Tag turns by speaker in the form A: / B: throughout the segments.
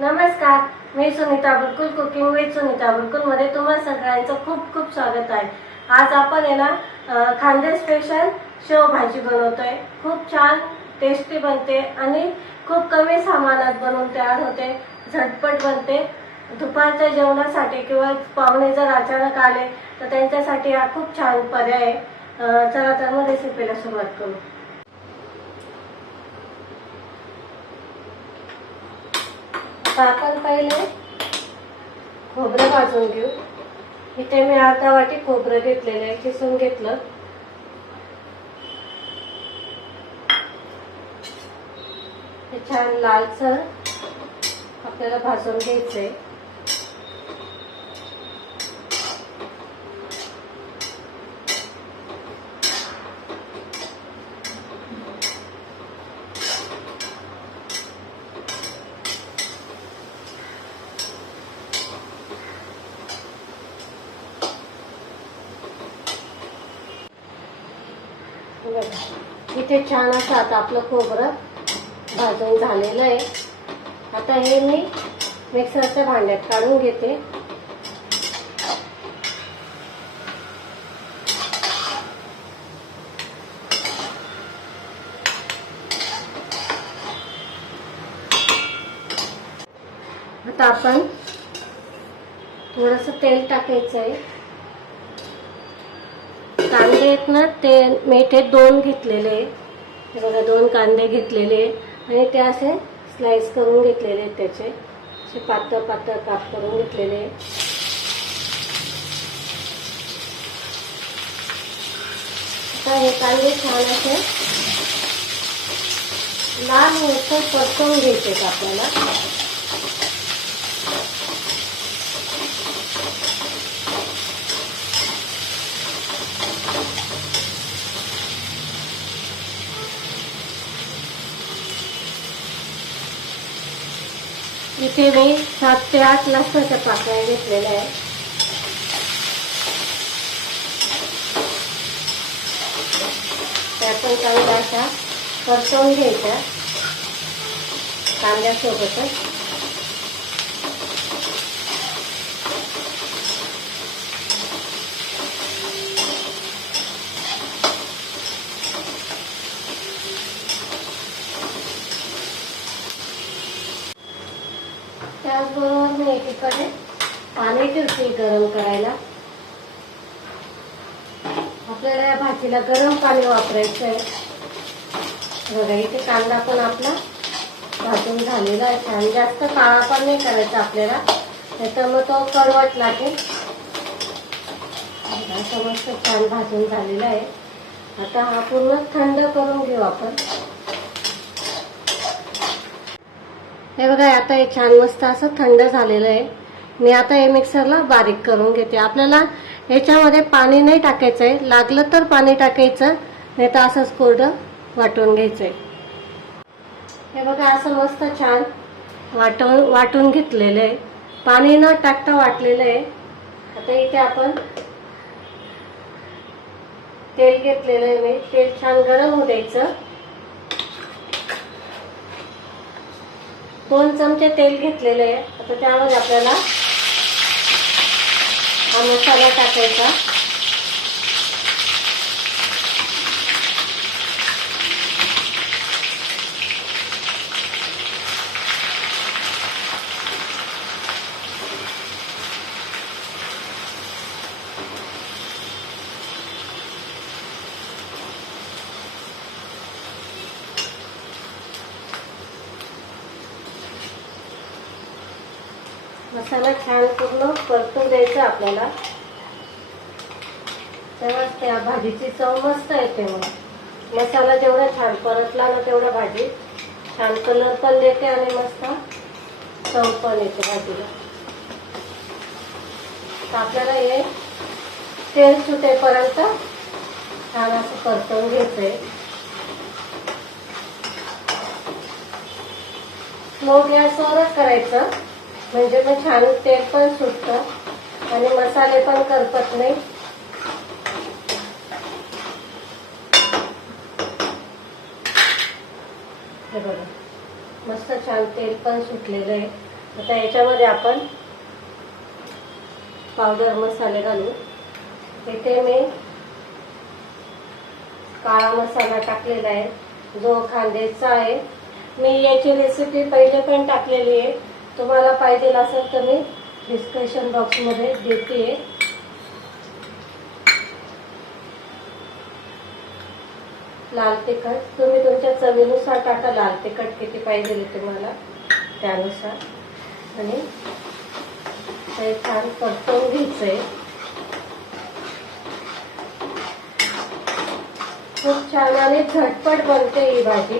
A: नमस्कार मी Sunita Bulkul cooking with Sunita बुलकुलमध्ये तुम्हा सगळ्यांचं खूप खूप स्वागत आहे. आज आपण आहे ना खांदे स्पेशल शेव भाजी बनवतोय. खूप छान टेस्टी बनते आणि खूप कमी सामानात बनवून तयार होते. झटपट बनते. दुपारच्या जेवणासाठी किंवा पाहुणे जर अचानक आले तर त्यांच्यासाठी हा खूप छान पर्याय आहे. चला तर मग रेसिपीला सुरुवात करू. आता आपण पहिले खोबरं भाजून घेऊ. इथे मी अर्धा वाटी खोबरं घेतलेलं आहे किसून घेतलं. हे छान लालसर आपल्याला भाजून घ्यायचंय बघा. इथे छान असं आता आपलं खोबरं भाजून झालेलं आहे. आता हे मी मिक्सरच्या भांड्यात काढून घेते. आता आपण थोडस तेल टाकायचं आहे कांदे आहेत ना ते मेठे दोन घेतलेले. हे बघा दोन कांदे घेतलेले. आणि ते असे स्लाइस करून घेतलेले आहेत त्याचे. असे पातळ पातळ काप करून घेतलेले. आता हे कांदे छान असे लाल मोठं परतवून घ्यायचे आपल्याला. इथे मी सात ते आठ लसणाच्या पाकळ्या घेतलेल्या आहेत. त्या पण चांगल्या अशा परतवून घ्यायच्या कांद्यासोबतच. मी एकीकडे पाणी गरम करायला. आपल्याला या भाजीला गरम पाणी वापरायचं आहे. बघा इथे कांदा पण आपला भाजून झालेला आहे. छान जास्त काळा पण नाही करायचा आपल्याला. नाही मग तो कडवट लागेल. असं मस्त छान भाजून झालेला आहे. आता हा पूर्ण थंड करून घेऊ आपण. हे बघा आता हे छान मस्त असं थंड झालेलं आहे. मी आता हे मिक्सरला बारीक करून घेते. आपल्याला याच्यामध्ये पाणी नाही टाकायचं आहे लागलं तर पाणी टाकायचं नाही तर असंच कोरडं वाटून घ्यायचं आहे हे बघा असं मस्त छान वाटून वाटून घेतलेलं आहे. पाणी न टाकता वाटलेलं आहे. आता इथे आपण तेल घेतलेलं आहे मी. तेल छान गरम होऊ द्यायचं. दोन चमचे तेल घेतलेले आहे. आता त्यामध्ये आपल्याला हा मसाला टाकायचा मसाला छान पूर्ण परतून द्यायचा आपल्याला. तेव्हाच त्या भाजीची चव मस्त येते मग. मसाला जेवढा छान परतला ना तेवढा भाजी. छान कलर पण देते आणि मस्त चव पण येते भाजीला. तर आपल्याला हे तेल सुटेपर्यंत छान असं परतवून घ्यायचंय. स्लो गॅसवरच करायचं. म्हणजे मग छान तेल पण सुटतं आणि मसाले पण करपत नाही. हे बघा मस्त छान तेल पण सुटलेलं आहे. आता याच्यामध्ये आपण पावडर मसाले घालू. इथे मी काळा मसाला टाकलेला आहे. जो खांदेचा आहे. मी याची रेसिपी पहिले पण टाकलेली आहे. तुम्हाला पाहिजे असेल तर मी डिस्क्रिप्शन बॉक्समध्ये देते. लाल तिखट. तुम्ही तुमच्या चवीनुसार टाका. लाल तिखट किती पाहिजे तुम्हाला? त्यानुसार. आणि ते छान परतवून घ्यायचंय. खूप छान आणि झटपट बनते ही भाजी.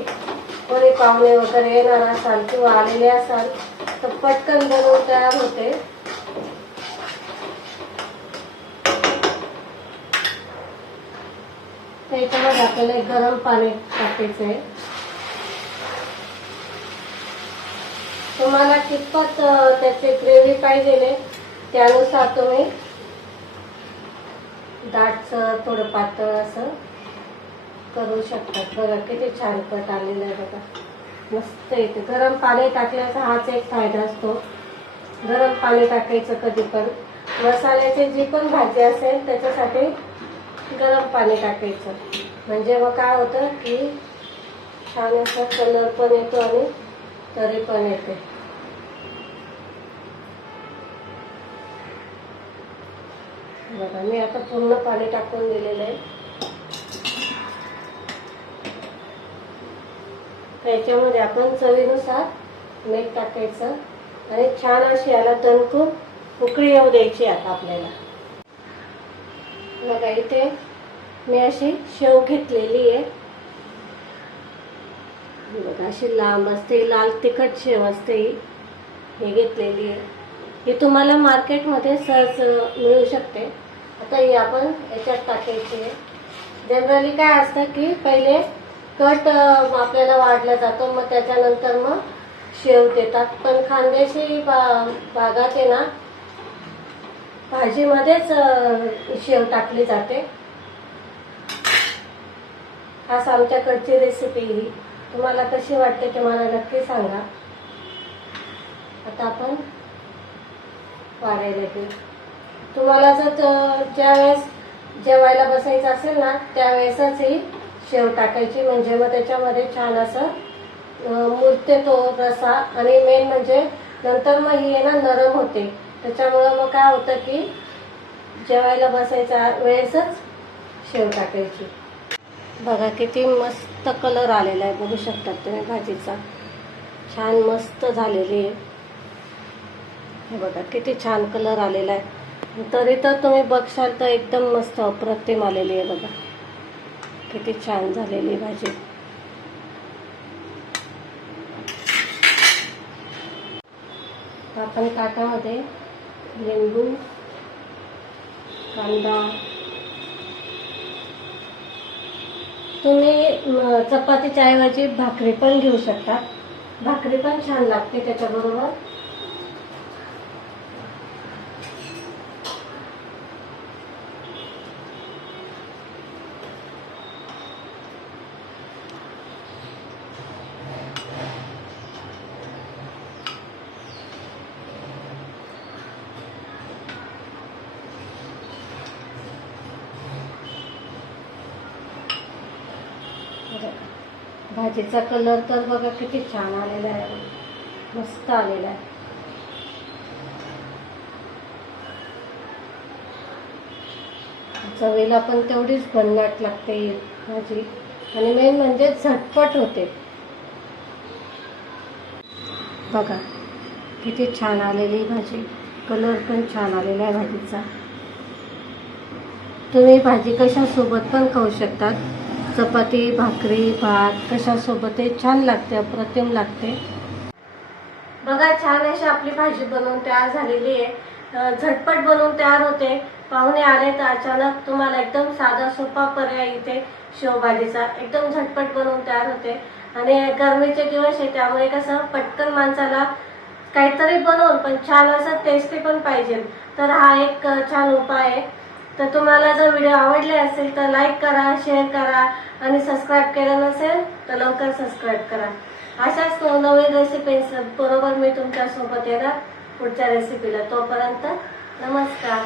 A: कोणी पाहुणे वगैरे येणार असाल किंवा आलेले असाल तर पटकन बनवून तयार होते. त्याच्यामध्ये आपल्याला एक गरम पाणी टाकायचं आहे. तुम्हाला कितपत त्याचे त्याची ग्रेव्ही पाहिजे त्यानुसार तुम्ही दाटचं थोडं पातळ असं करू शकतात बघा किती छान कट आलेलं आहे बघा. मस्त येते गरम पाणी टाकल्याचा हाच एक फायदा असतो. गरम पाणी टाकायचं कधी पण. मसाल्याची जी पण भाजी असेल त्याच्यासाठी गरम पाणी टाकायचं. म्हणजे मग काय होतं की छान असा कलर पण येतो आणि तरी पण येते. बघा मी आता पूर्ण पाणी टाकून दिलेलं आहे. त्याच्यामध्ये आपण चवीनुसार मीठ टाकायचं आणि छान अशी याला तणकून उकळी येऊ द्यायची आता आपल्याला. बघा इथे मी अशी शेव घेतलेली आहे. बघा अशी लांब असते लाल तिखट शेव असते ही. हे घेतलेली आहे. ही तुम्हाला मार्केटमध्ये सहज मिळू शकते. आता ही आपण याच्यात टाकायची आहे. जनरली काय असतं की पहिले कट आपल्याला वाढला जातो मग त्याच्यानंतर मग शेव देतात. पण खानदेशी बा भागात आहे ना भाजीमध्येच शेव टाकली जाते. खास आमच्याकडची रेसिपी ही. तुम्हाला कशी वाटते ते मला नक्की सांगा. आता आपण वाढायला देते तुम्हाला जर ज्यावेळेस जेवायला बसायचं असेल ना त्यावेळेसच ही शेव टाकायची. म्हणजे मग त्याच्यामध्ये छान असं मुरते तो रसा आणि मेन म्हणजे नंतर मग ही आहे ना नरम होते. त्याच्यामुळं मग काय होतं की जेवायला बसायच्या वेळेसच शेव टाकायची. बघा किती मस्त कलर आलेला आहे. बघू शकतात तुम्ही भाजीचा. छान मस्त झालेली आहे. हे बघा किती छान कलर आलेला आहे. तरी तर तुम्ही बघशाल तर एकदम मस्त अप्रतिम आलेली आहे बघा. किती छान झालेली भाजी. आपण ताटामध्ये लिंबू कांदा तुम्ही चपातीच्या ऐवजी भाकरी पण घेऊ शकता. भाकरी पण छान लागते त्याच्याबरोबर. बघा. भाजीचा कलर तर बघा किती छान आलेला आहे. मस्त आलेला आहे. चवीला पण तेवढीच भन्नाट लागते भाजी. आणि मेन म्हणजे झटपट होते. बघा किती छान आलेली भाजी. कलर पण छान आलेला आहे भाजीचा. तुम्ही भाजी कशासोबत पण खाऊ शकतात. चपाती भाकरी भात कशासोबतही छान लागते अप्रतिम लागते. बघा छान अशी आपली भाजी बनवून तयार झालेली आहे. झटपट बनवून तयार होते. पाहुणे आले तर अचानक तुम्हाला एकदम साधा सोपा पर्याय इथे शेवभाजीचा एकदम झटपट बनवून तयार होते. आणि गरमीचे दिवस आहे त्यामुळे कसं पटकन माणसाला काहीतरी बनवून पण छान असं टेस्टी पण पाहिजे. तर हा एक छान उपाय आहे. तर तुम्हाला जर व्हिडिओ आवडले असेल तर लाईक करा शेअर करा आणि सबस्क्राईब केलं नसेल तर लवकर सबस्क्राईब करा. अशाच नवीन रेसिपी बरोबर मी तुमच्यासोबत येणार पुढच्या रेसिपीला तोपर्यंत नमस्कार.